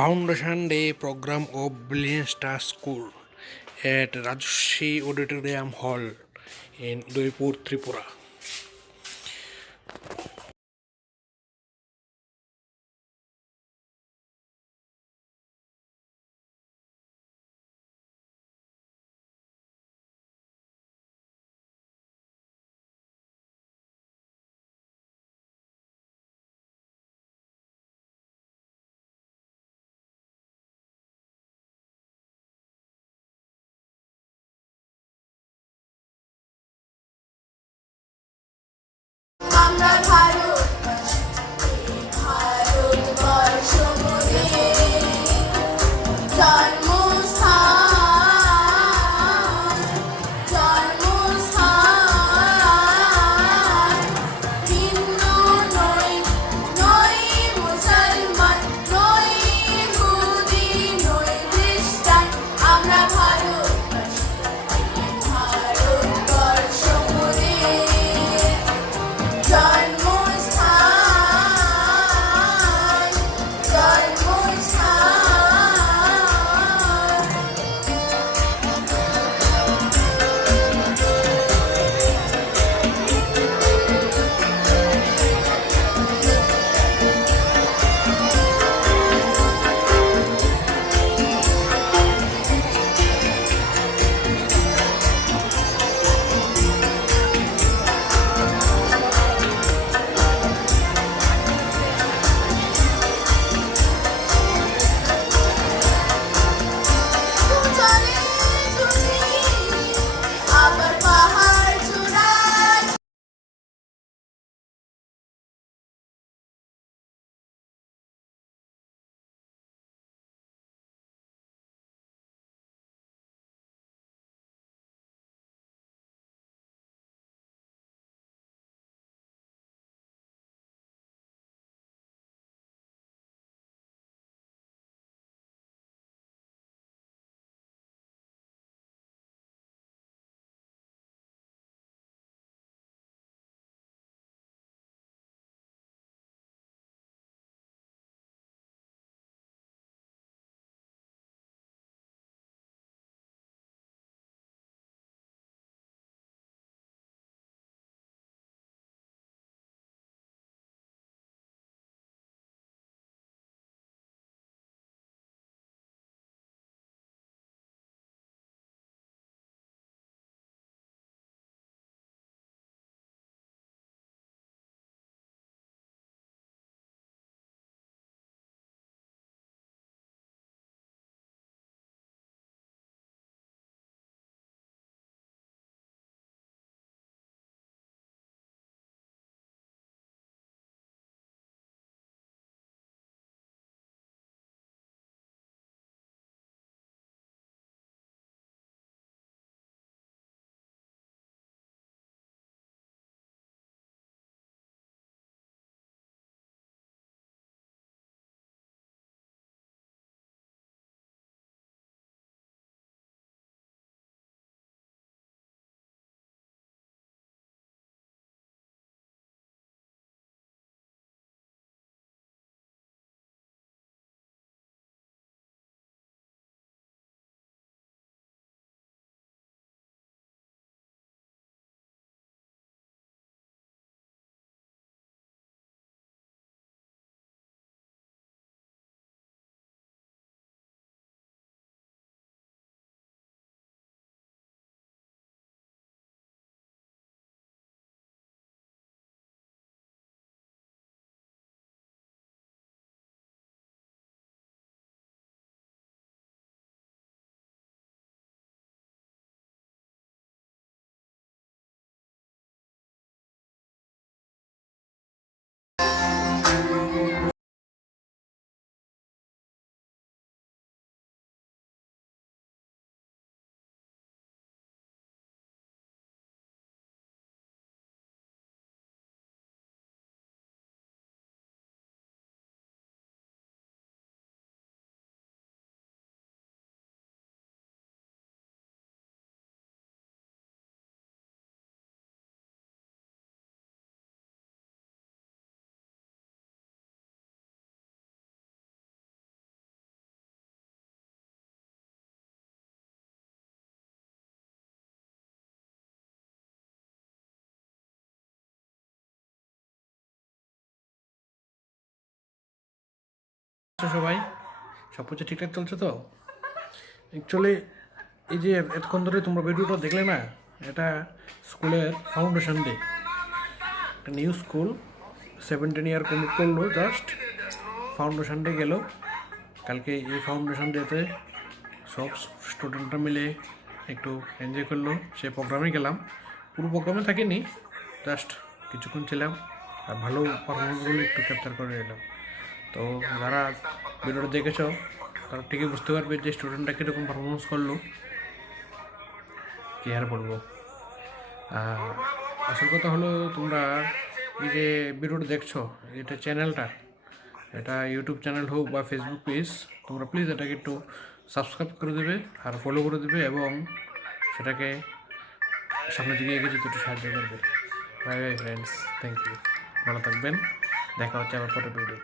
Foundation Day program of Brilliant Star School at Rajshri Auditorium Hall in Udaipur, Tripura. আমরা ভারতবর্ষ মোদের জন্মস্থান হিন্দু নই নই মুসলমান নই ইহুদি নই খ্রিস্টান আমরা ভারতবর্ষ মোদের জন্মস্থান সবাই সব কিছু ঠিকঠাক চলছে তো? অ্যাকচুয়ালি এই যে এতক্ষণ ধরে তোমরা ভিডিওটা দেখলে না, এটা স্কুলের ফাউন্ডেশন ডে। একটা নিউ স্কুল 17 ইয়ার কমপ্লিট করলো, জাস্ট ফাউন্ডেশন ডে গেল কালকে। এই ফাউন্ডেশন ডেতে সব স্টুডেন্টরা মিলে একটু এনজয় করলো, সে প্রোগ্রামে গেলাম। পুরো প্রোগ্রামে থাকিনি, জাস্ট কিছুক্ষণ ছিলাম আর ভালো পারফরমেন্সগুলো একটু ক্যাপচার করে নিলাম। তো যারা ভিডিওটা দেখেছো তারা ঠিকই বুঝতে পারবে যে স্টুডেন্টরা কীরকম পারফরমেন্স করলো। কী আর বলবো, আসল কথা হলো তোমরা এই যে ভিডিওটা দেখছো, এটা চ্যানেলটা, এটা ইউটিউব চ্যানেল হোক বা ফেসবুক পেজ, তোমরা প্লিজ এটাকে একটু সাবস্ক্রাইব করে দেবে আর ফলো করে দেবে এবং সেটাকে সামনের দিকে এগিয়ে যেতে একটু সাহায্য করবে। Bye bye friends, thank you, ভালো থাকবেন, দেখা হচ্ছে আবার পরের ভিডিও।